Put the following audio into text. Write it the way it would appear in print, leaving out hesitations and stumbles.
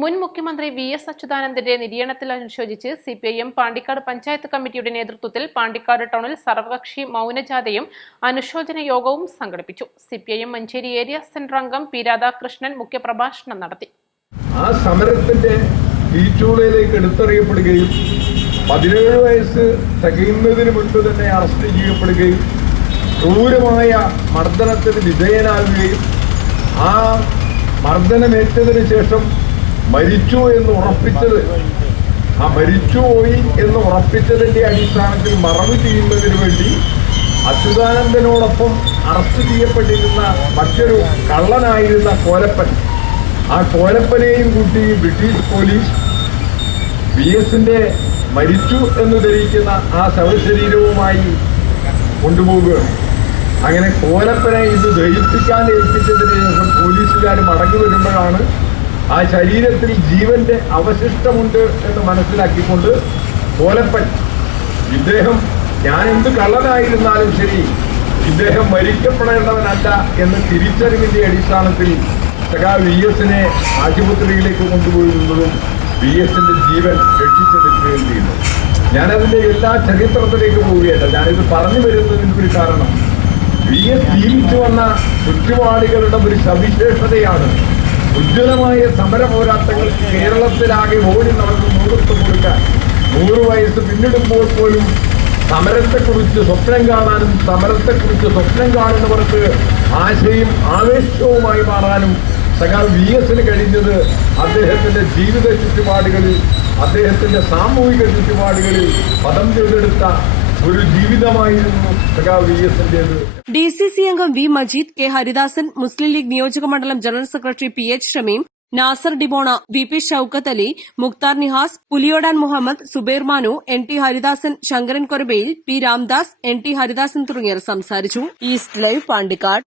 മുൻ മുഖ്യമന്ത്രി VS അച്യുതാനന്ദന്റെ നിര്യാണത്തിൽ അനുശോചിച്ച് CPIM പാണ്ടിക്കാട് പഞ്ചായത്ത് കമ്മിറ്റിയുടെ നേതൃത്വത്തിൽ പാണ്ടിക്കാട് ടൗണിൽ സർവകക്ഷി മൗനജാഥയും അനുശോചന യോഗവും സംഘടിപ്പിച്ചു. CPIM മഞ്ചേരി ഏരിയ സെന്റർ അംഗം P. രാധാകൃഷ്ണൻ മുഖ്യപ്രഭാഷണം നടത്തി. ആ സമരത്തിന്റെ തീച്ചൂളയിലേക്ക് എടുത്തെറിയപ്പെടുകയും 17 വയസ്സ് തികയുന്നതിന് മുൻപ് തന്നെ അറസ്റ്റ് ചെയ്യപ്പെടുകയും ക്രൂരമായ മർദ്ദനത്തിന് വിധേയനാവുകയും ആ മർദ്ദനമേറ്റതിന് ശേഷം മരിച്ചു എന്ന് ഉറപ്പിച്ചതിന്റെ അടിസ്ഥാനത്തിൽ മറവ് ചെയ്യുന്നതിന് വേണ്ടി അച്യുതാനന്ദനോടൊപ്പം അറസ്റ്റ് ചെയ്യപ്പെട്ടിരുന്ന മറ്റൊരു കള്ളനായിരുന്ന കോലപ്പൻ, ആ കോലപ്പനെയും കൂട്ടി ബ്രിട്ടീഷ് പോലീസ് VSന്റെ മരിച്ചു എന്ന് ധരിക്കുന്ന ആ ശവശരീരവുമായി കൊണ്ടുപോവുകയാണ്. അങ്ങനെ കോലപ്പനെ ഇത് ദഹിപ്പിക്കാൻ ഏൽപ്പിച്ചതിന് ശേഷം പോലീസുകാർ മടങ്ങി വരുമ്പോഴാണ് ആ ശരീരത്തിൽ ജീവന്റെ അവശിഷ്ടമുണ്ട് എന്ന് മനസ്സിലാക്കിക്കൊണ്ട് കോലപ്പൻ ഞാൻ എന്ത് കള്ളനായിരുന്നാലും ശരി, ഇദ്ദേഹം മരിക്കപ്പെടേണ്ടവനല്ല എന്ന് തിരിച്ചറിവിന്റെ അടിസ്ഥാനത്തിൽ VSനെ ആശുപത്രിയിലേക്ക് കൊണ്ടുപോയിരുന്നതും VSന്റെ ജീവൻ രക്ഷിച്ചെടുക്കുകയും ചെയ്യുന്നു. ഞാനതിന്റെ എല്ലാ ചരിത്രത്തിലേക്ക് പോവുകയല്ല. ഞാനിത് പറഞ്ഞു വരുന്നതിന് ഒരു കാരണം VS ജീവിച്ചു വന്ന ചുറ്റുപാടുകളുടെ ഒരു സവിശേഷതയാണ് ഉജ്ജ്വലമായ സമര പോരാട്ടങ്ങൾക്ക് കേരളത്തിലാകെ ഓടി നടന്ന് നേതൃത്വം കൊടുക്കാൻ 100 വയസ്സ് പിന്നിടുമ്പോൾ പോലും സമരത്തെക്കുറിച്ച് സ്വപ്നം കാണാനും സമരത്തെക്കുറിച്ച് സ്വപ്നം കാണുന്നവർക്ക് ആശയും ആവേശവുമായി മാറാനും VSന് കഴിഞ്ഞത് അദ്ദേഹത്തിന്റെ ജീവിത ചുറ്റുപാടുകളിൽ, അദ്ദേഹത്തിന്റെ സാമൂഹിക ചുറ്റുപാടുകളിൽ പദം ചെയ്തെടുത്ത ഒരു ജീവിതമായിരുന്നു VSന്റേത്. DCC അംഗം V. മജീദ്, K. ഹരിദാസൻ, മുസ്ലിം ലീഗ് നിയോജക മണ്ഡലം general secretary PH Shameem, Nasar Dibona, VP Shoukath Ali, Mukthar Nihas, Puliyodan Muhammed, Zubair Manu, NT Haridasan, Sankaran Korabayil, P. Ramdas, NT Haridasan തുടങ്ങിയവർ സംസാരിച്ചു. East live Pandikkad.